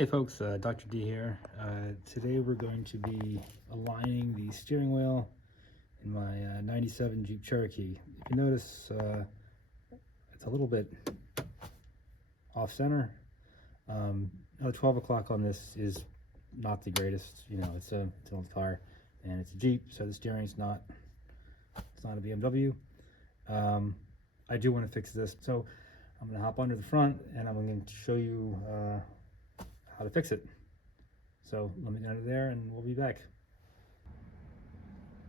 Hey folks, Dr. D here. Today we're going to be aligning the steering wheel in my 97 Jeep Cherokee. If you notice, it's a little bit off center. Now 12 o'clock on this is not the greatest, it's an old car and it's a Jeep, so the steering's not a BMW. I do want to fix this, so I'm going to hop under the front and I'm going to show you how to fix it. So let me get under there and we'll be back.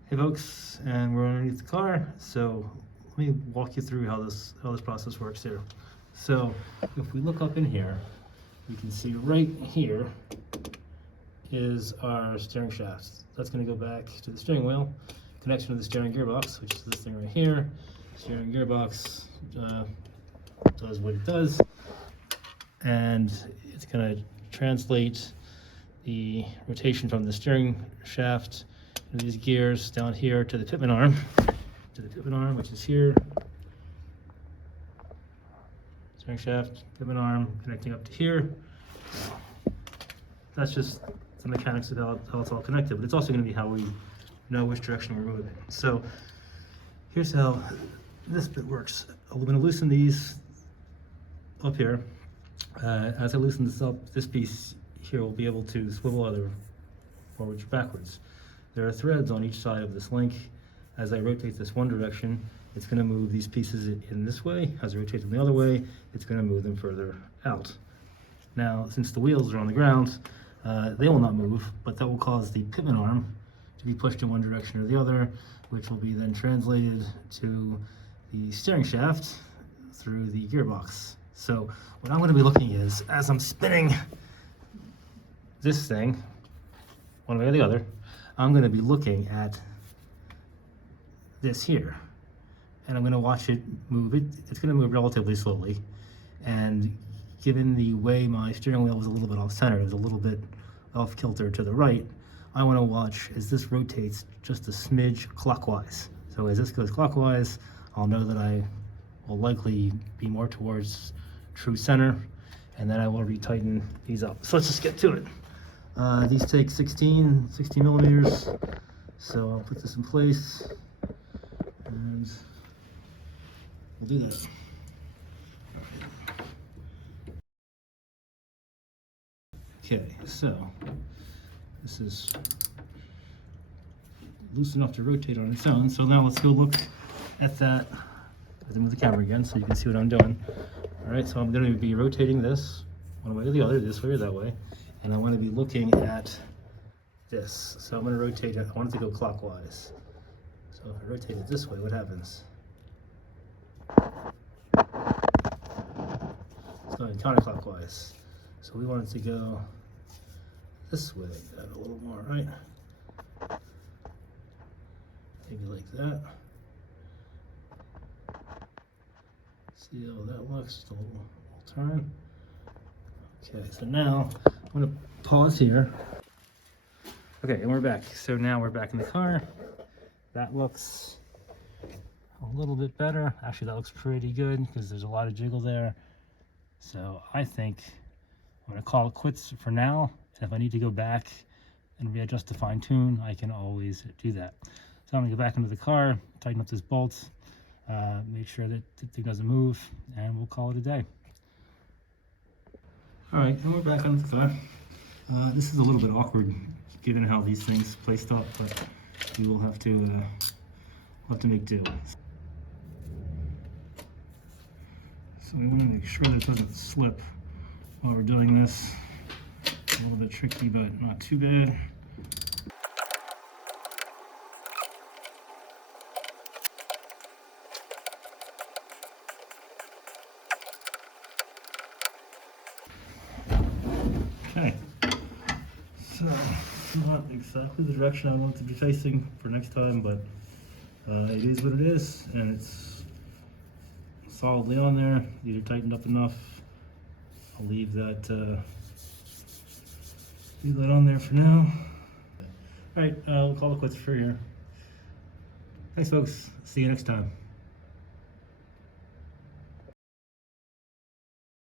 Hey folks, and we're underneath the car, so let me walk you through how this process works here. So if we look up in here, you can see right here is our steering shaft. That's going to go back to the steering wheel, connection to the steering gearbox, which is this thing right here. Steering gearbox does what it does, and it's going to translate the rotation from the steering shaft into these gears down here to the pivot arm, which is here. Steering shaft, pivot arm connecting up to here. That's just the mechanics of how it's all connected, but it's also going to be how we know which direction we're moving. So here's how this bit works. I'm going to loosen these up here. As I loosen this up, this piece here will be able to swivel either forwards or backwards. There are threads on each side of this link. As I rotate this one direction, it's going to move these pieces in this way. As I rotate them the other way, it's going to move them further out. Now, since the wheels are on the ground, they will not move, but that will cause the pivot arm to be pushed in one direction or the other, which will be then translated to the steering shaft through the gearbox. So what I'm going to be looking is, as I'm spinning this thing one way or the other, I'm going to be looking at this here, and I'm going to watch it move. It's going to move relatively slowly, and given the way my steering wheel was a little bit off center, it was a little bit off kilter to the right, I want to watch as this rotates just a smidge clockwise. So as this goes clockwise, I'll know that I will likely be more towards true center, and then I will retighten these up. So let's just get to it. These take 16 millimeters, so I'll put this in place and we'll do that. Okay, so this is loose enough to rotate on its own. So now let's go look at that. I move the camera again so you can see what I'm doing. All right, so I'm going to be rotating this one way or the other, this way or that way, and I want to be looking at this. So I'm going to rotate it. I want it to go clockwise. So if I rotate it this way, what happens? It's going counterclockwise. So we want it to go this way, a little more, right? Maybe like that. See how that looks, just a little turn. Okay, so now I'm gonna pause here. Okay, and we're back. So now we're back in the car. That looks a little bit better. Actually, that looks pretty good because there's a lot of jiggle there. So I think I'm gonna call it quits for now. And if I need to go back and readjust to fine tune, I can always do that. So I'm gonna go back into the car, tighten up this bolt, make sure that the thing doesn't move, and we'll call it a day. All right, and we're back on the car. This is a little bit awkward given how these things placed up, but we will have to make do. So we want to make sure that it doesn't slip while we're doing this. A little bit tricky, but not too bad. Okay, so not exactly the direction I want it to be facing for next time, but it is what it is, and it's solidly on there. These are tightened up enough. I'll leave that on there for now. All right, we'll call it quits for here. Thanks, folks. See you next time.